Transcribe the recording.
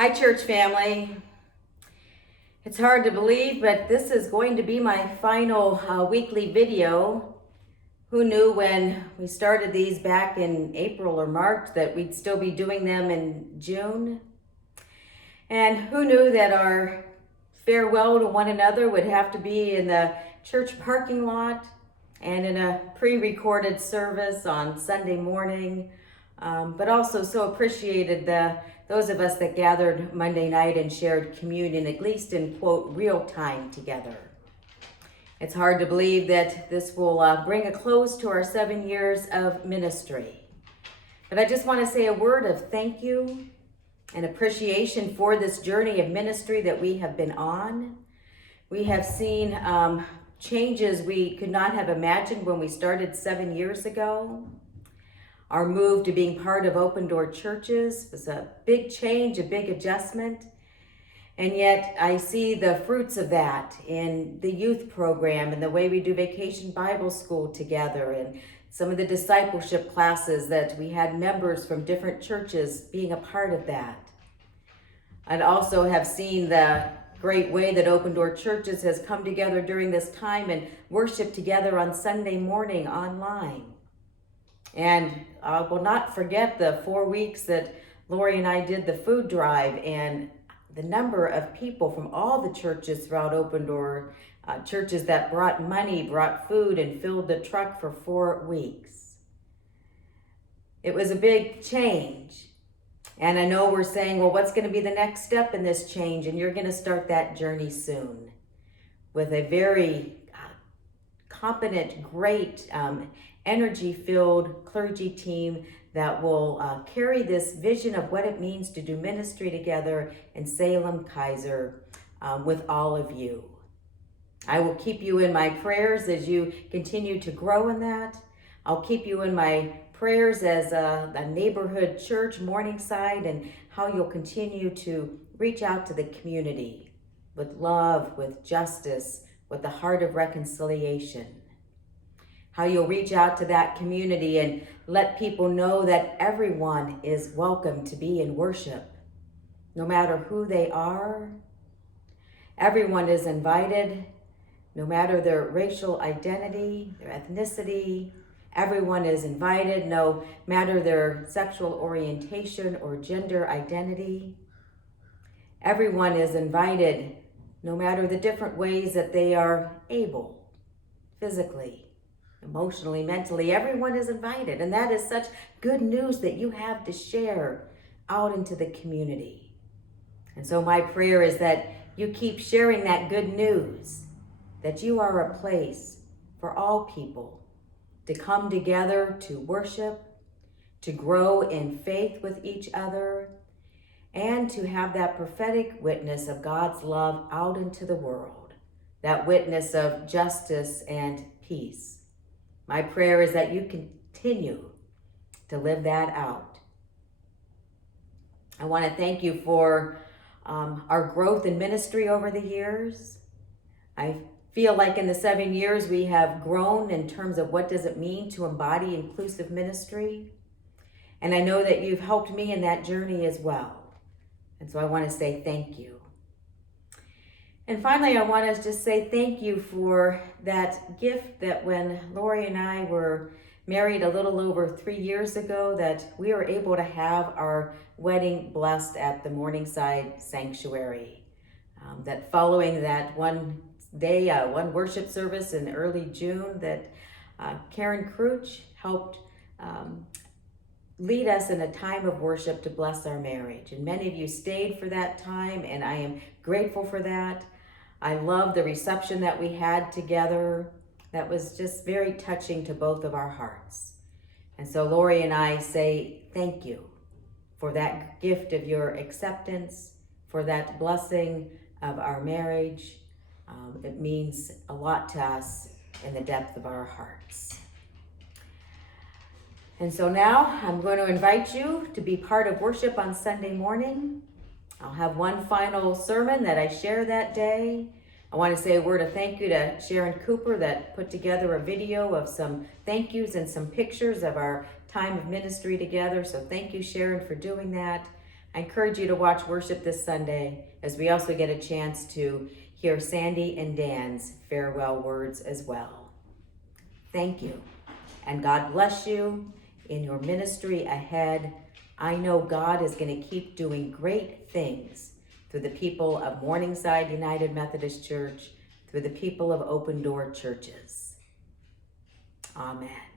Hi, church family. It's hard to believe, but this is going to be my final weekly video. Who knew when we started these back in April or March that we'd still be doing them in June? And who knew that our farewell to one another would have to be in the church parking lot and in a pre-recorded service on Sunday morning, but also so appreciated those of us that gathered Monday night and shared communion, at least in, quote, real time together. It's hard to believe that this will bring a close to our 7 years of ministry. But I just want to say a word of thank you and appreciation for this journey of ministry that we have been on. We have seen changes we could not have imagined when we started 7 years ago. Our move to being part of Open Door Churches was a big change, a big adjustment. And yet I see the fruits of that in the youth program and the way we do Vacation Bible School together and some of the discipleship classes that we had members from different churches being a part of that. I'd also have seen the great way that Open Door Churches has come together during this time and worship together on Sunday morning online. And I will not forget the 4 weeks that Lori and I did the food drive and the number of people from all the churches throughout Open Door, churches that brought money, brought food, and filled the truck for 4 weeks. It was a big change. And I know we're saying, well, what's going to be the next step in this change? And you're going to start that journey soon with a very competent, great, energy-filled clergy team that will carry this vision of what it means to do ministry together in Salem, Kaiser, with all of you. I will keep you in my prayers as you continue to grow in that. I'll keep you in my prayers as a neighborhood church, Morningside, and how you'll continue to reach out to the community with love, with justice, with the heart of reconciliation. How you'll reach out to that community and let people know that everyone is welcome to be in worship, no matter who they are. Everyone is invited, no matter their racial identity, their ethnicity. Everyone is invited, no matter their sexual orientation or gender identity. Everyone is invited, no matter the different ways that they are able, physically, emotionally, mentally. Everyone is invited, and that is such good news that you have to share out into the community. And so my prayer is that you keep sharing that good news, that you are a place for all people to come together to worship, to grow in faith with each other, and to have that prophetic witness of God's love out into the world, that witness of justice and peace. My prayer is that you continue to live that out. I want to thank you for our growth in ministry over the years. I feel like in the 7 years we have grown in terms of what does it mean to embody inclusive ministry. And I know that you've helped me in that journey as well. And so I want to say thank you. And finally, I want to just say thank you for that gift that when Lori and I were married a little over 3 years ago, that we were able to have our wedding blessed at the Morningside Sanctuary. That following that one day, one worship service in early June, that Karen Crouch helped lead us in a time of worship to bless our marriage. And many of you stayed for that time, and I am grateful for that. I love the reception that we had together. That was just very touching to both of our hearts. And so Lori and I say thank you for that gift of your acceptance, for that blessing of our marriage. It means a lot to us in the depth of our hearts. And so now I'm going to invite you to be part of worship on Sunday morning. I'll have one final sermon that I share that day. I want to say a word of thank you to Sharon Cooper that put together a video of some thank yous and some pictures of our time of ministry together. So thank you, Sharon, for doing that. I encourage you to watch worship this Sunday as we also get a chance to hear Sandy and Dan's farewell words as well. Thank you, and God bless you in your ministry ahead. I know God is going to keep doing great things through the people of Morningside United Methodist Church, through the people of Open Door Churches. Amen.